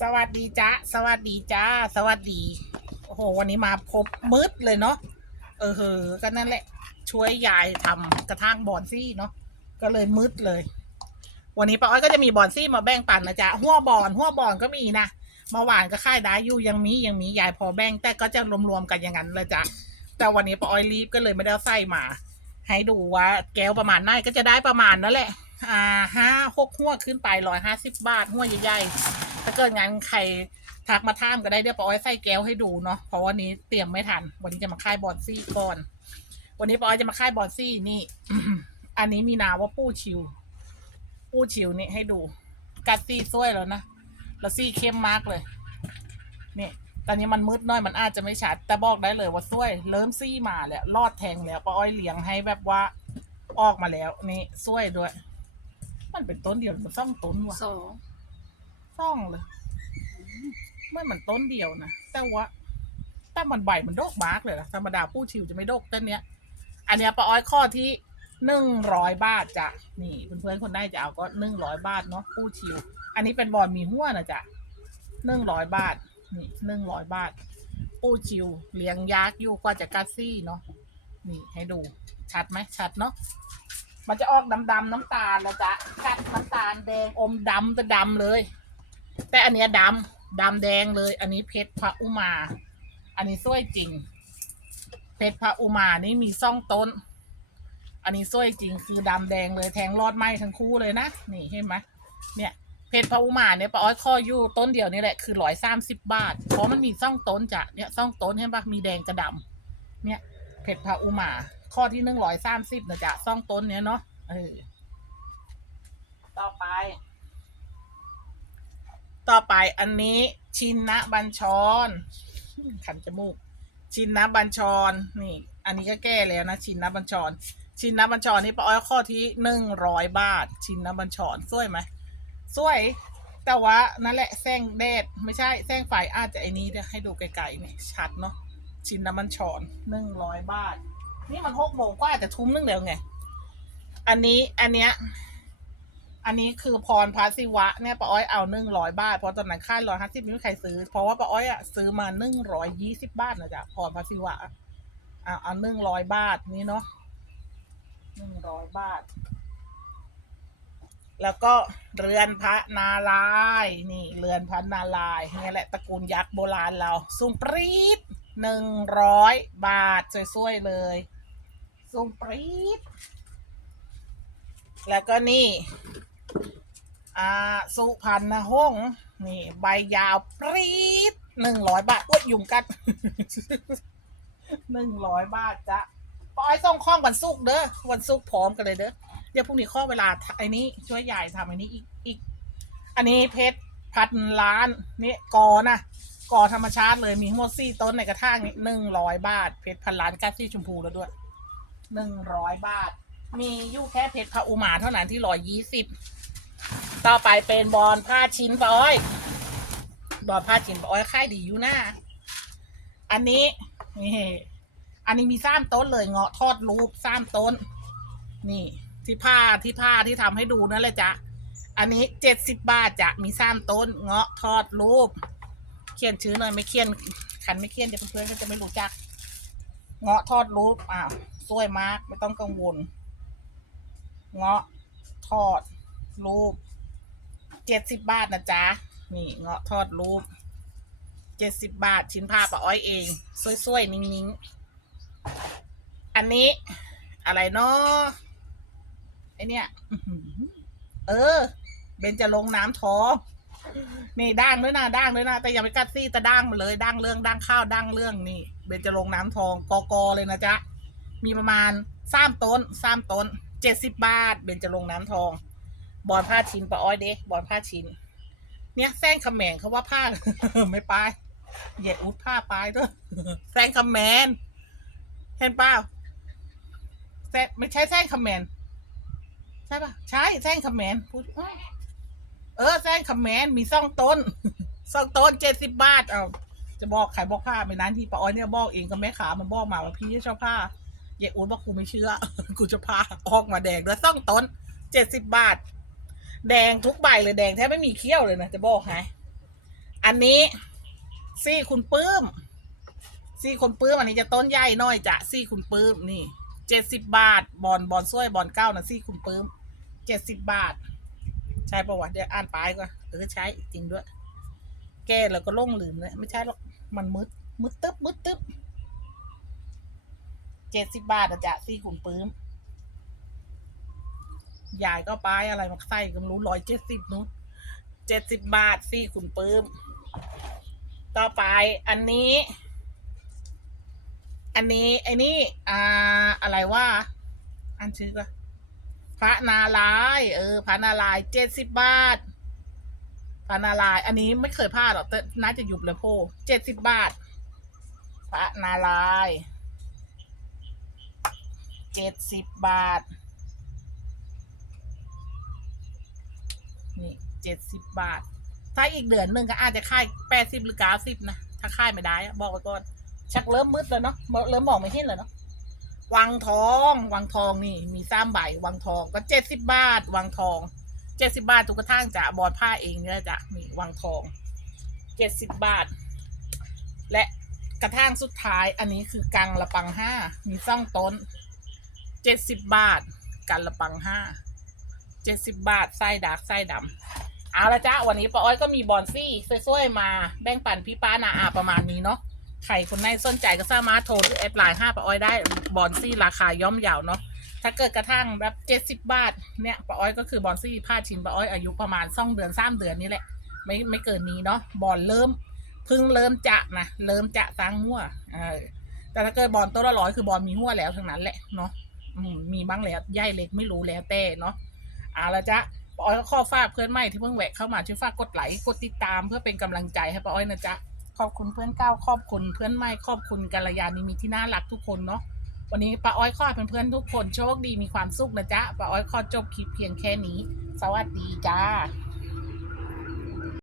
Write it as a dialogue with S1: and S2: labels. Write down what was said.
S1: สวัสดีจ้าสวัสดีจ้าสวัสดี โอ้โห วันนี้มาพบมืดเลยเนาะเออเฮอก็นั่นแหละ ช่วยยายทำกระทั่งบอนซี่เนาะก็เลยมืดเลย วันนี้ป้าอ้อยก็จะมีบอนซี่มาแบ่งปันนะจ๊ะหัวบอนหัวบอนก็มีนะเมื่อวานก็ค่ายได้อยู่ยังมียังมียายพอแบ่งแต่ก็จะรวมๆกันอย่างนั้นเลยจ้ะแต่วันนี้ป้าอ้อยรีบก็เลยไม่ได้ใส่มา ให้ดูว่าแก้วประมาณไหนก็จะได้ประมาณนั่นแหละ อ่าห้า หกหัวขึ้นไปร้อยห้าสิบบาทหัวใหญ่ๆถ้าเกิดงั้นใครทักมาท่ามก็ได้เดี๋ยวปอ้อยใส่แก้วให้ดูเนาะเพราะวันนี้เตรียมไม่ทัน วันนี้จะมาค่ายบอลซี่ก่อน วันนี้ปอ้อยจะมาค่ายบอลซี่นี่ อันนี้มีนามว่าปู้ชิว ปู้ชิวนี่ให้ดู กัดซี่ซ้วยแล้วนะแล้วซี่เข้มมากเลยนี่ตอนนี้มันมืดน้อยมันอาจจะไม่ชัด แต่บอกได้เลยว่าซ้วย เริ่มซี่มาแล้วรอดแทงแล้วปอ้อยเลี้ยงให้แบบว่าออกมาแล้วนี่ซ้วยด้วย มันเป็นต้นเดียวมันซ่องต้นว่ะ
S2: สอง
S1: ซ่องเลยไม่เหมือนต้นเดียวนะแต่ว่าแต่มันใบมันโดกมากเลยนะธรรมดาผู้ชิวจะไม่โดกต้นเนี้ย อันเนี้ยป้าอ้อยข้อที่หนึ่งร้อยบาทจ้ะนี่เพื่อนๆคนได้จะเอาก็หนึ่งร้อยบาทเนาะผู้ชิว อันนี้เป็นบอลมีหัวนะจ๊ะหนึ่งร้อยบาท นี่หนึ่งร้อยบาทปูชิว เลี้ยงยากอยู่กว่าจะกัดซี่เนาะนี่ให้ดูชัดไหมชัดเนาะ มันจะออกดำๆน้ำตาลนะจ๊ะกัดน้ำตาลแดงอมดำแต่ดำเลย แต่อันเนี้ยดำดำแดงเลย อันนี้เพชรพระอุมา อันนี้สวยจริง เพชรพระอุมานี่มีซ่องต้น อันนี้สวยจริงคือดำแดงเลยแทงรอดไหมทั้งคู่เลยนะนี่เห็นไหมเนี่ยเพชรพระอุมาเนี่ยป้าอ้อยข้ออยู่ต้นเดียวนี่แหละคือร้อยสามสิบบาทเพราะมันมีซ่องต้นจ้ะเนี่ยซ่องต้นเห็นปะมีแดงกระดำเนี่ยเพชรพระอุมา ข้อที่หนึ่งร้อยสามสิบนะจ๊ะซ่องต้นเนี้ยเนาะเออต่อไป ต่อไปอันนี้ชินนะบัญชร ขันจมูก ชินนะบัญชร นี่ อันนี้ก็แก้แล้วนะ ชินนะบัญชร ชินนะบัญชรนี่ป้าอ้อยข้อที่หนึ่งร้อยบาท ชินนะบัญชรสวยไหมสวย แต่ว่านั่นแหละแสงแดดไม่ใช่แสงไฟอาจจะไอ้นี้เดี๋ยวให้ดูไกลๆนี่ชัดเนาะชินน้ำมันชอนหนึ่งร้อยบาท นี่มันหกโมงกว่าแต่ทุ่มนึงเดียวไง อันนี้อันเนี้ย อันนี้คือพรพาสิวะเนี่ยป้าอ้อยเอาหนึ่งร้อยบาท เพราะตอนนั้นค่าร้อยห้าสิบไม่มีใครซื้อ เพราะว่าป้าอ้อยอะซื้อมาหนึ่งร้อยยี่สิบบาทนะจ๊ะพรพาสิวะเอาเอาหนึ่งร้อยบาทนี่เนาะหนึ่งร้อยบาท แล้วก็เรือนพระนารายนี่ เรือนพระนารายนี่แหละตระกูลยักษ์โบราณเราสูงปรี๊ดหนึ่งร้อยบาท สวยๆเลย สูงปรี๊ดแล้วก็นี่ อ่า สุพรรณหงษ์นี่ ใบยาวปรี๊ดหนึ่งร้อยบาทอ้วยุงกัดหนึ่งร้อยบาทจ้ะปอยส่งข้องวันศุกเด้อวันศุกพร้อมกันเลยเด้อเดี๋ยวพรุ่งนี้ข้อเวลาไอ้นี้ช่วยยายทำไอ้นี้อีกอีก อันนี้เพชรพันล้านนี่กอนะกอธรรมชาติเลยมีทั้งหมดสี่ต้นในกระถางนี้หนึ่งร้อยบาท เพชรพันล้านก้าซี่ชมพูแล้วด้วย หนึ่งร้อยบาท มียู่แค่เพชรพระอุมาเท่านั้นที่ร้อยยี่สิบต่อไปเป็นบอลผ้าชิ้นปอยบอลผ้าชิ้นปอยค่ายดีอยู่หน้า อันนี้นี่อันนี้มีสามต้นเลยเงาะทอดรูปสามต้น นี่ที่ผ้าที่ผ้าที่ทำให้ดูนั่นแหละจ้ะ อันนี้เจ็ดสิบบาทจ้ะมีสามต้น เงาะทอดรูป เขียนชื่อหน่อยไม่เขียนขันไม่เขียนเดี๋ยวเพื่อนๆก็จะไม่รู้จัก เงาะทอดรูปอ้าว สวยมาก ไม่ต้องกังวล เงาะทอด รูปเจ็ดสิบบาทนะจ๊ะ นี่เงาะทอดรูปเจ็ดสิบบาท ชิ้นผ้าปะอ้อยเองสวยๆนิ่งๆ อันนี้ อะไรเนาะไอเนี่ยเออ เบนจะลงน้ำทองนี่ด่างด้วยนะด่างด้วยนะแต่อย่าไปกัดซี่แต่ด่างมาเลยด่างเรื่องด่างข้าวด่างเรื่องนี่เบนจะลงน้ำทองกอกอเลยนะจ๊ะ มีประมาณสามต้นสามต้นเจ็ดสิบบาทเบนจะลงน้ำทอง บอลผ้าชิ้นปะอ้อยเด้บอลผ้าชิ้น เนี่ยแซงคำแมงเขาว่าผ้าไม่ไปเหยียดอุดผ้าไปด้วยแซงคำแมนเห็นเปล่าแซงไม่ใช่แซงคอมเมนใช่ปะใช่แซงคอมเมนพูดเออแซงคอมเมนมีซ่องต้นซ่องต้นเจ็ดสิบบาทเอาจะบอกขายบอกผ้าไปนั้นที่ป้าอ้อยเนี่ยบอกเองกับแม่ขามันบอกมาว่าพี่ชอบผ้า เยอุ่นบอกกูไม่เชื่อ กูจะพาออกมาแดงด้วยซ่องต้นเจ็ดสิบบาท แดงทุกใบเลยแดงแทบไม่มีเขี้ยวเลยนะจะบอกให้อันนี้ซี่คุณปื้ม ซี่คุณปื้มอันนี้จะต้นใหญ่น้อยจะซี่คุณปื้มนี่เจ็ดสิบบาท บอลบอลซ้วยบอลเก้านะซี่คุณปื้มเจ็ดสิบบาท ใช่ปะวะเดี๋ยวอ่านปลายก่อนเออใช้จริงด้วย แก้แล้วก็ล่งลืมเลยไม่ใช่หรอกมันมืดมืดตึ๊บมืดตึ๊บ เจ็ดสิบบาทอะจะซี่คุณปื้ม ยายก็ปลายอะไรมาใส่ก็ไม่รู้ร้อยเจ็ดสิบนู้นเจ็ดสิบบาทซี่คุณปื้ม ต่อไปอันนี้ อันนี้ไอ้นี่ อ่า อะไรว่า อันชื่อก็พระนารายเออ พระนารายเจ็ดสิบบาทพระนาราย อันนี้ไม่เคยพลาดหรอกแต่น่าจะยุบเลยโพเจ็ดสิบบาท พระนาราย เจ็ดสิบบาท นี่เจ็ดสิบบาท ถ้าอีกเดือนหนึ่งก็อาจจะค่ายแปดสิบหรือเก้าสิบนะ ถ้าค่ายไม่ได้บอกไว้ก่อน ชักเริ่มมืดแล้วเนาะ เริ่มมองไม่เห็นแล้วเนาะ วังทอง วังทองนี่ มีซ้ำใบ วังทองก็เจ็ดสิบบาท วังทอง เจ็ดสิบาททุกกระทั่งจะบอลผ้าเองเนี่ยจะมีวังทอง เจ็ดสิบบาท และกระทั่งสุดท้าย อันนี้คือกังละปังห้า มีซ่องต้น เจ็ดสิบบาทกันละปังห้าเจ็ดสิบบาทไส้ดาร์กไส้ดำเอาละจ้าวันนี้ป้าอ้อยก็มีบอลซี่สวยๆมาแบ่งปันพี่ป้านาอาประมาณนี้เนาะใครคนไหนสนใจก็สามารถโทรหรือแอดไลน์ห้าป้าอ้อยได้บอลซี่ราคาย่อมเยาวเนาะถ้าเกิดกระทั่งแบบเจ็ดสิบบาทเนี่ยป้าอ้อยก็คือบอลซี่ผ้าชิ้นป้าอ้อยอายุประมาณสองเดือนสามเดือนนี่แหละไม่ไม่เกินนี้เนาะบอลเริ่มเพิ่งเริ่มจะนะเริ่มจะสร้างหัวเออแต่ถ้าเกิดบอลตัวละร้อยคือบอลมีหัวแล้วทั้งนั้นแหละเนาะ มีบ้างแล้วใหญ่เล็กไม่รู้แล้วแต่เนาะเอาละจ้ะป้าอ้อยก็ขอฝากเพื่อนใหม่ที่เพิ่งแวะเข้ามาช่วยฝากกดไลค์กดติดตามเพื่อเป็นกำลังใจให้ป้าอ้อยนะจ๊ะขอบคุณเพื่อนเก้าขอบคุณเพื่อนใหม่ขอบคุณกัลยาณมิตที่น่ารักทุกคนเนาะวันนี้ป้าอ้อยขอให้เพื่อนๆทุกคนโชคดีมีความสุขนะจ๊ะป้าอ้อยขอจบคลิปเพียงแค่นี้ สวัสดีจ้า